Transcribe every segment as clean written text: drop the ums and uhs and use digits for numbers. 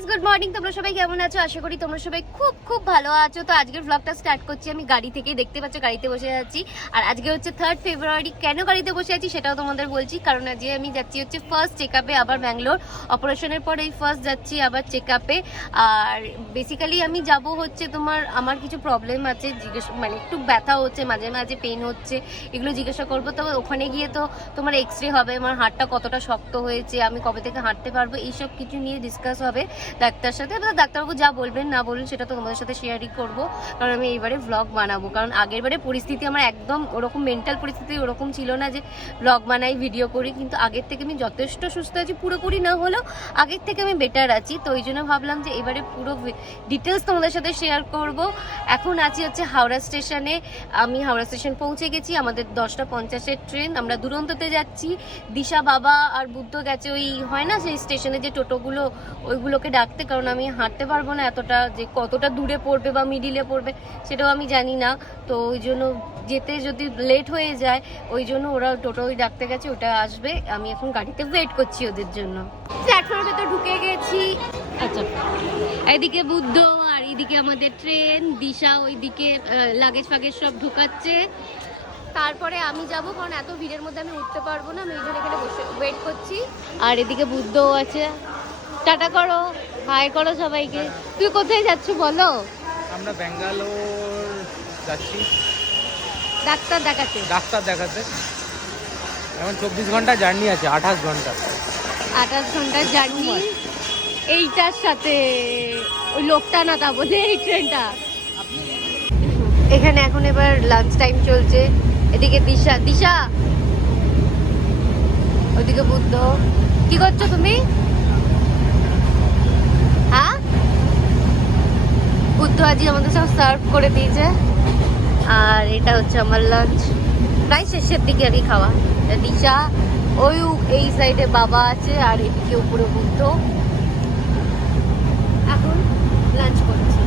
Guys, good morning. তোমরা সবাই কেমন আছো? আশা করি তোমরা সবাই খুব খুব ভালো আছো। তো আজকের ব্লগটা স্টার্ট করছি আমি গাড়ি থেকেই। দেখতে পাচ্ছ গাড়িতে বসে যাচ্ছি। আর আজকে হচ্ছে 3rd ফেব্রুয়ারি। কেন গাড়িতে বসে আছি সেটাও তোমাদের বলছি। কারণ আজকে আমি যাচ্ছি হচ্ছে ফার্স্ট চেকআপে, আবার ব্যাঙ্গালোর। অপারেশনের পর এই ফার্স্ট যাচ্ছি আবার চেকআপে। আর বেসিক্যালি আমি যাব হচ্ছে আমার কিছু প্রবলেম আছে, মানে একটু ব্যথা হচ্ছে, মাঝে মাঝে পেন হচ্ছে, এগুলো জিজ্ঞাসা করবো। তো ওখানে গিয়ে তো তোমার এক্সরে হবে, আমার হাতটা কতটা শক্ত হয়েছে, আমি কবে থেকে হাঁটতে পারবো, এইসব কিছু নিয়ে ডিসকাস হবে ডাক্তার সাথে। এবার ডাক্তারবাবু যা বলবেন না বলুন সেটা তো তোমাদের সাথে শেয়ারই করবো, কারণ আমি এইবারে ভ্লগ বানাবো। কারণ আগের বারে পরিস্থিতি আমার একদম ওরকম, মেন্টাল পরিস্থিতি ওরকম ছিল না যে ভ্লগ বানাই, ভিডিও করি। কিন্তু আগের থেকে আমি যথেষ্ট সুস্থ আছি, পুরোপুরি না হলেও আগের থেকে আমি বেটার আছি। তো ওই জন্য ভাবলাম যে এবারে পুরো ডিটেলস তোমাদের সাথে শেয়ার করব। এখন আছি হচ্ছে হাওড়া স্টেশনে। আমি হাওড়া স্টেশন পৌঁছে গেছি। আমাদের 10:50-এর ট্রেন। আমরা দুরন্ততে যাচ্ছি। দিশা, বাবা আর বুদ্ধ গেছে ওই হয় না সেই স্টেশনে যে টোটোগুলো, ওইগুলোকে ডাকতে। কারণ আমি হাঁটতে পারবো না এতটা, যে কতটা দূরে পড়বে বা মিডিলে পড়বে সেটাও আমি জানি না। তো ওই জন্য যেতে যদি লেট হয়ে যায়, ওই জন্য ওরা টোটোই ডাকতে গেছে, ওটা আসবে। আমি এখন গাড়িতে ওয়েট করছি ওদের জন্য। প্ল্যাটফর্মের ভেতর ঢুকে গেছি। আচ্ছা, এইদিকে বুদ্ধ আর এইদিকে আমাদের ট্রেন। দিশা ওইদিকে লাগেজ ফাগেজ সব ঢুকাচ্ছে। তারপরে আমি যাব, কারণ এত ভিড়ের মধ্যে আমি উঠতে পারবো না। আমি ওই জন্য এখানে বসে ওয়েট করছি। আর এদিকে বুদ্ধও আছে। টাটা করো, হাই করো সবাইকে। তুই কোথায় যাচ্ছ বলো? আমরা ব্যাঙ্গালোর যাচ্ছি ডাক্তার দেখাতে। এখন 24 ঘন্টা জার্নি আছে, 28 ঘন্টা। 28 ঘন্টার জার্নি এইটার সাথে। ওই লোকটা না, তা বলে এই ট্রেনটা। এখানে এখন এবার লাঞ্চ টাইম চলছে। এদিকে দিশা ওদিকে বুদ্ধ। কি করছো তুমি? হ্যাঁ, বুদ্ধ আজ আমাদের সব সার্ভ করে দিয়েছে। আর এটা হচ্ছে আমার লাঞ্চ, প্রায় শেষের দিকে আর কি খাওয়া। দিশা ওই এই সাইডে বাবা আছে, আর এদিকে উপরে বুদ্ধ। এখন লাঞ্চ করছি।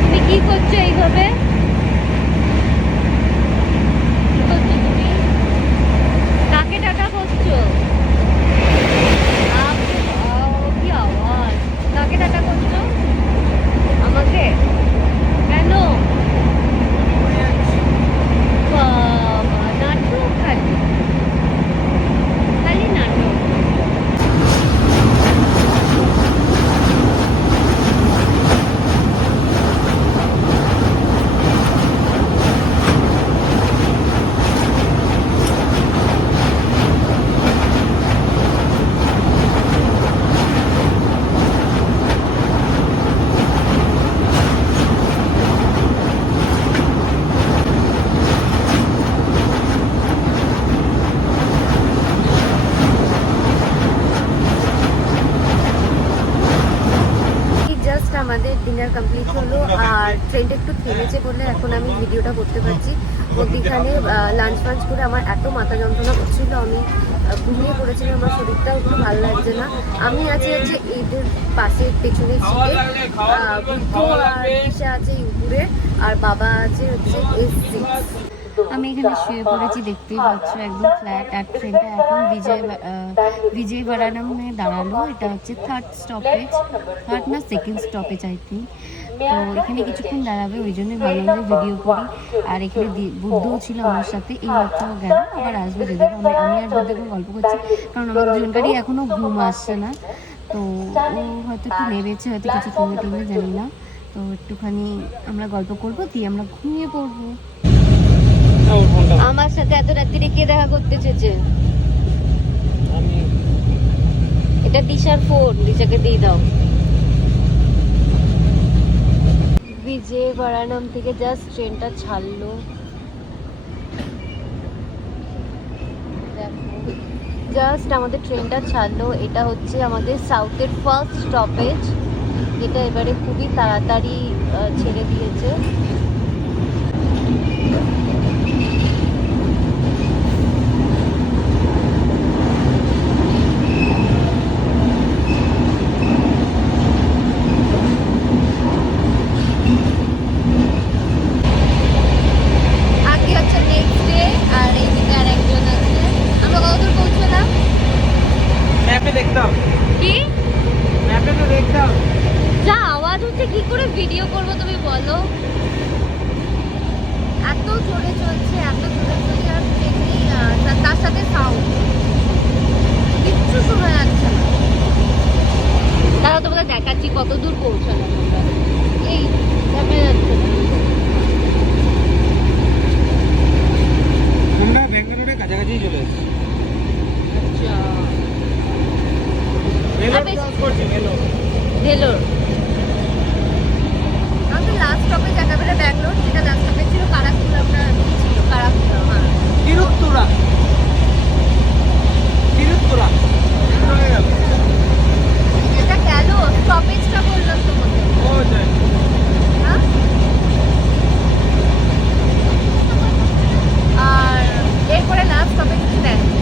তুমি কি করছো এইভাবে? কি করছো তুমি? কাকে টাটা করছো? কি আওয়াজ! কাকে টাটা করছো? আমাকে? কেন? বাবা, নাটক খালি নাটক। আমাদের ডিনার কমপ্লিট হলো, আর ট্রেনটা একটু থেমেছে বলে এখন আমি ভিডিওটা করতে পারছি। মধ্যিখানে লাঞ্চ ফাঞ্চ করে আমার এত মাথা যন্ত্রণা করছিল, আমি ঘুমিয়ে পড়েছিলাম। আমার শরীরটাও একটু ভালো লাগছে না। আমি আছি হচ্ছে এদের পাশে পেছনের সিটে। বুদ্ধ আর দিশা আছে উপরে, আর বাবা আছে হচ্ছে S6। আমি এখানে শুয়ে পড়েছি, দেখতেই পাচ্ছ একদম ফ্ল্যাট। আর ট্রেনটা এখন বিজয়বাড়ানামে দাঁড়ালো। এটা হচ্ছে 3rd স্টপেজ, 3rd না 2nd স্টপেজ আই থিঙ্ক। তো এখানে কিছুক্ষণ দাঁড়াবে, ওই জন্যই ভাবলাম যে ভিডিও করি। আর এখানে বুদ্ধও ছিল আমার সাথে, এই মাত্রও গেল, আবার আসবে যদি। আমি আর বুদ্ধকে গল্প করছি, কারণ আমার দুজনকারই এখনও ঘুম আসছে না। তো ও হয়তো একটু নেবেছে, হয়তো কিছু টেনে জানি না। তো একটুখানি আমরা গল্প করবো, দিয়ে আমরা ঘুমিয়ে পড়বো। আমার সাথে এত রাত্রিরে কে দেখা করতে চেয়েছে? এটা দিশার ফোন, দিশাকে দিয়ে দাও। বিজয়বাড়ানাম থেকে জাস্ট ট্রেনটা ছাড়লো। জাস্ট আমাদের ট্রেনটা ছাড়লো। এটা হচ্ছে আমাদের সাউথের ফার্স্ট স্টপেজ। এটা এবারে খুবই তাড়াতাড়ি ছেড়ে দিয়েছে। আজকে হচ্ছে নেক্সট ডে, আর এইদিকে আর একজন আছে। আমরা কতদূর পৌঁছলাম? দাও, কি ম্যাপে তো রেখ দাও। যা আওয়াজ হচ্ছে কি করে ভিডিও করব তুমি বলো? এত জোরে চলছে, এত জোরে চলছে, আর ট্রেনে তার সাথে সাউন্ড, কিচ্ছু শোনা যাচ্ছে না। তারা তোমাদের দেখাচ্ছি কত দূর পৌঁছালাম আমরা। এই দেখা যাচ্ছে না। আমরা ব্যাঙ্গালোরের কাছাকাছি চলে এসেছি। আচ্ছা, ভেলোর আবে- ক্রস করছি, ভেলোর। ভেলোর। আমাদের লাস্ট স্টপে দেখা পেলে ব্যাঙ্গালোর, যেটা লাস্ট স্টপে ছিল কারাকুল, আমরা ছিল কারাকুল। হ্যাঁ, তিরুত্তুরা, তিরুত্তুরা হয়ে গেল। এটা গেল স্টপেজটা বললাম তোমাকে। ও যাই। হ্যাঁ? আর এরপরে লাস্ট স্টপেজ হচ্ছে ব্যাঙ্গালোর।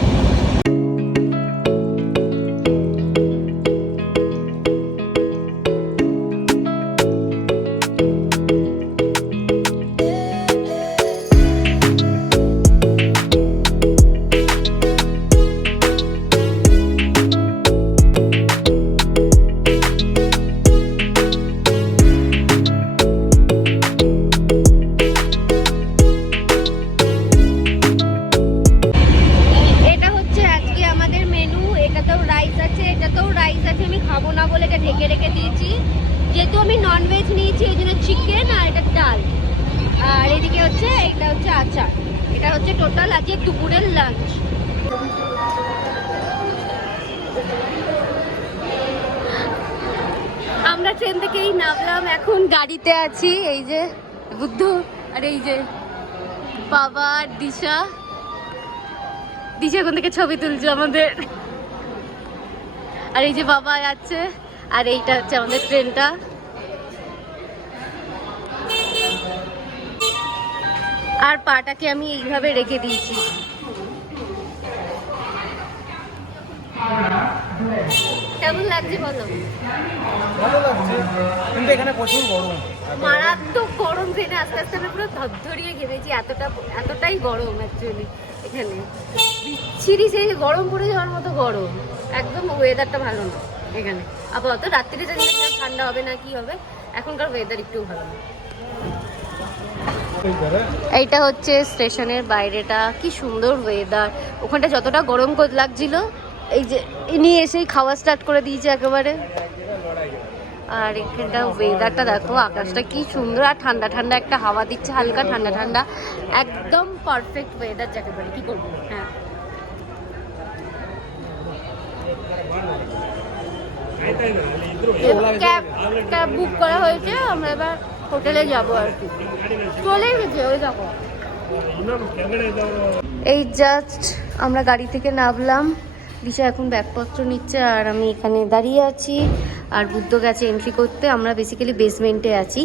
এটা হচ্ছে আজকে আমাদের মেনু। এটাতেও রাইস আছে, এটাতেও রাইস আছে, আমি খাবো না বলে এটা ঢেকে রেখে দিয়েছি। যেহেতু আমি ননভেজ নিয়েছি এই জন্য চিকেন আর এটা ডাল, আর এদিকে হচ্ছে এটা হচ্ছে আচার। এটা হচ্ছে টোটাল আজকে দুপুরের লাঞ্চ। আমরা ট্রেন থেকেই নামলাম, এখন গাড়িতে আছি। এই যে বুদ্ধ আর এই যে বাবা আর দিশা। দিশা এখন থেকে ছবি তুলছে আমাদের। আর এই যে বাবা যাচ্ছে, আর এইটা হচ্ছে আমাদের ট্রেনটা। আর পাটাকে আমি এইভাবে রেখে দিয়েছি। কেমন লাগছে বলো? ভালো লাগছে, কিন্তু এখানে প্রচুর গরম। মারাত্মক গরম। ট্রেনে আস্তে আস্তে আমি পুরো ধরধরিয়ে ঘেমেছি, এতটাই গরম অ্যাকচুয়ালি এখানে। বিচ্ছিরি সেই গরম পড়ে যাওয়ার মতো গরম, একদম ওয়েদারটা ভালো না এখানে। আপাতত রাত্রিরে জানি না ঠান্ডা হবে না কি হবে, এখনকার ওয়েদার একটু ভালো না। এইটা হচ্ছে স্টেশনের বাইরেটা, কি সুন্দর ওয়েদার। ওখানটা যতটা গরম লাগছিল, এই যে ইনি এসেই খাওয়া স্টার্ট করে দিয়েছে একেবারে। আর এখানটা ওয়েদারটা দেখো, আকাশটা কি সুন্দর, আর ঠান্ডা ঠান্ডা একটা হাওয়া দিচ্ছে, হালকা ঠান্ডা ঠান্ডা, একদম পারফেক্ট ওয়েদার যাকে বলে। কি করবো? হ্যাঁ, ক্যাব বুক করা হয়েছে, আমরা এবার হোটেলে যাবো আর কি। চলে গেছে ওই দেখো। এই জাস্ট আমরা গাড়ি থেকে নামলাম, দিশা এখন ব্যাগপত্র নিচ্ছে আর আমি এখানে দাঁড়িয়ে আছি। আর বুদ্ধ গেছে এন্ট্রি করতে। আমরা বেসিক্যালি বেসমেন্টে আছি।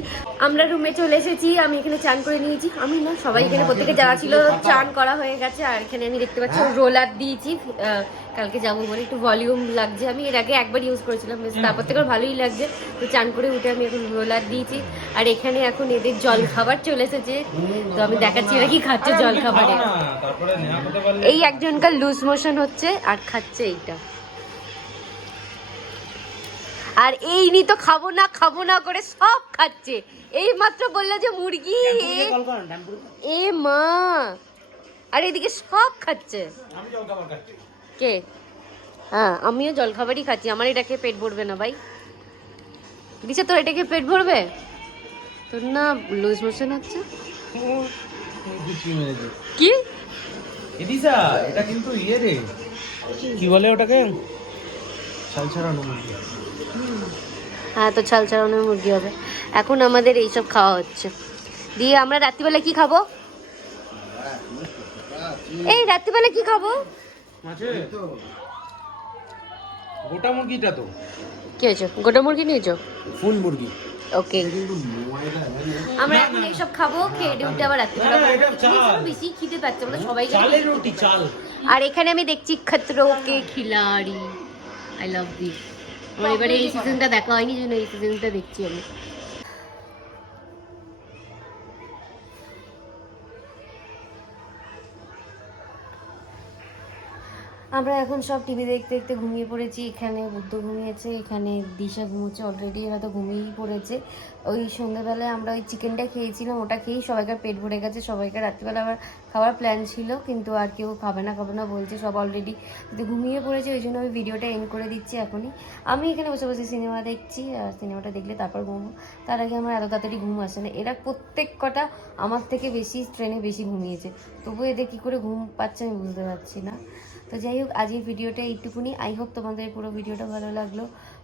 আমরা রুমে চলে এসেছি। আমি এখানে চান করে নিয়েছি, আমি না, সবাই এখানে প্রত্যেকে যাওয়া ছিল চান করা হয়ে গেছে। আর এখানে আমি দেখতে পাচ্ছি রোলার দিয়েছি, কালকে যাবো বলে একটু ভলিউম লাগছে। আমি এর আগে একবার ইউজ করেছিলাম, তারপর থেকে ভালোই লাগছে। তো চান করে উঠে আমি এখন রোলার দিয়েছি। আর এখানে এখন এদের জল খাবার চলে এসেছে, তো আমি দেখাচ্ছি এরা কি খাচ্ছে জল খাবারে। এই একজনকার লুজ মোশন হচ্ছে আর খাচ্ছে এইটা। আর এই নি তো খাবো না করে সব খাচ্ছে। এই মাত্র বললো যে মুরগি, এ মা, আর এদিকে সব খাচ্ছে। কে? হ্যাঁ, আমিও জল খাবারই খাচ্ছি। আমার এটা খেয়ে পেট ভরবে না ভাই। দিশা, তোর এটা খেয়ে পেট ভরবে? তোর না লুজ মোশন হচ্ছে। কি এদিশা, এটা কিন্তু ইয়ে রে, কি বলে ওটাকে, ছাল ছাড়ানো মুরগি। হ্যাঁ, তো ছাল ছাড়ানো মুরগি হবে। এখন আমাদের এইসব খাওয়া হচ্ছে। দিয়ে আমরা রাত্রিবেলা কি খাবো? এই রাত্রিবেলা কি খাবো? গোটা মুরগিটা তো কি হয়েছে? গোটা মুরগি নিয়েছো? ফুল মুরগি। ওকে, আমরা এখন এইসব খাবো, খেয়ে উঠে আবার রাত্রিবেলা বেশি খিদে পাচ্ছে, আমরা সবাই চালের রুটি, চাল। আর এখানে আমি দেখছি খতরো কে খিলাড়ি, আই লাভ দিস। আমার এবারে এই সিজনটা দেখা হয়নি, জন্য এই সিজনটা দেখছি আমি। আমরা এখন সব টিভি দেখতে দেখতে ঘুমিয়ে পড়েছি। এখানে বুদ্ধ ঘুমিয়েছে, এখানে দিশা ঘুমোচ্ছে, অলরেডি এরা তো ঘুমিয়েই পড়েছে। ওই সন্ধ্যেবেলায় আমরা ওই চিকেনটা খেয়েছিলাম, ওটা খেয়েই সবাইকার পেট ভরে গেছে। সবাইকার রাত্রিবেলা আবার খাওয়ার প্ল্যান ছিল, কিন্তু আর কেউ খাবে না বলছে, সব অলরেডি ঘুমিয়ে পড়েছে। ওই জন্য আমি ভিডিওটা এন্ড করে দিচ্ছি এখনই। আমি এখানে বসে বসে সিনেমা দেখছি, আর সিনেমাটা দেখলে তারপর ঘুমবো। তার আগে আমার এত তাড়াতাড়ি ঘুম আসে না। এরা প্রত্যেক কটা আমার থেকে বেশি ট্রেনে বেশি ঘুমিয়েছে, তবু এদের কী করে ঘুম পাচ্ছে আমি বুঝতে পারছি না। তো যাই হোক, আজকের ভিডিওটা এইটুকুনি। আই হোপ তোমাদের পুরো ভিডিওটা ভালো লাগলো,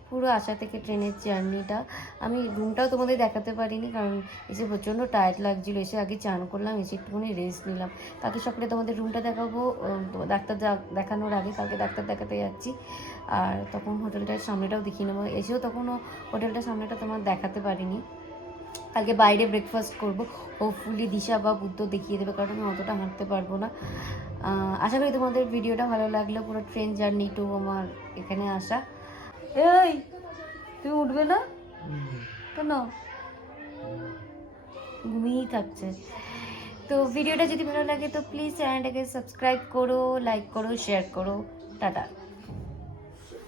পুরো আশা থেকে ট্রেনের জার্নিটা। আমি রুমটাও তোমাদের দেখাতে পারিনি, কারণ এসে প্রচণ্ড টায়ার্ড লাগছিলো। এসে আগে চান করলাম, এসে একটুখানি রেস্ট নিলাম। কালকে সকালে তোমাদের রুমটা দেখাবো, ডাক্তার দেখানোর আগে। কালকে ডাক্তার দেখাতে যাচ্ছি, আর তখন হোটেলটার সামনেটাও দেখিয়ে নেবো। এসেও তখনও হোটেলটার সামনেটা তোমার দেখাতে পারিনি। কালকে বাইরে ব্রেকফাস্ট করবো, হোপফুলি দিশা বা বুদ্ধ দেখিয়ে দেবে, কারণ আমি অতটা হাঁটতে পারবো না। আশা করি তোমাদের ভিডিওটা ভালো লাগলো, পুরো ট্রেন জার্নি টু আমার এখানে আসা। এই তুমি উঠবে না কেন? ঘুমিয়েই থাকছে। তো ভিডিওটা যদি ভালো লাগে তো প্লিজ চ্যানেলটাকে সাবস্ক্রাইব করো, লাইক করো, শেয়ার করো। টাটা।